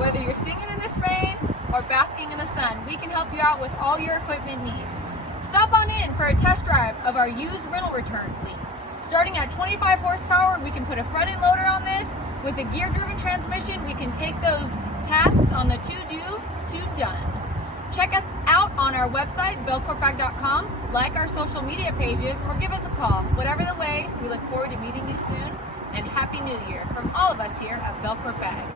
Whether you're singing in this rain or basking in the sun, we can help you out with all your equipment needs. Stop on in for a test drive of our used rental return fleet. Starting at 25 horsepower, we can put a front-end loader on this. With a gear-driven transmission, we can take those tasks on the to-do to done. Check us out on our website, belcorpag.com, like our social media pages, or give us a call. Whatever the way, we look forward to meeting you soon, and Happy New Year from all of us here at Belcorp Ag.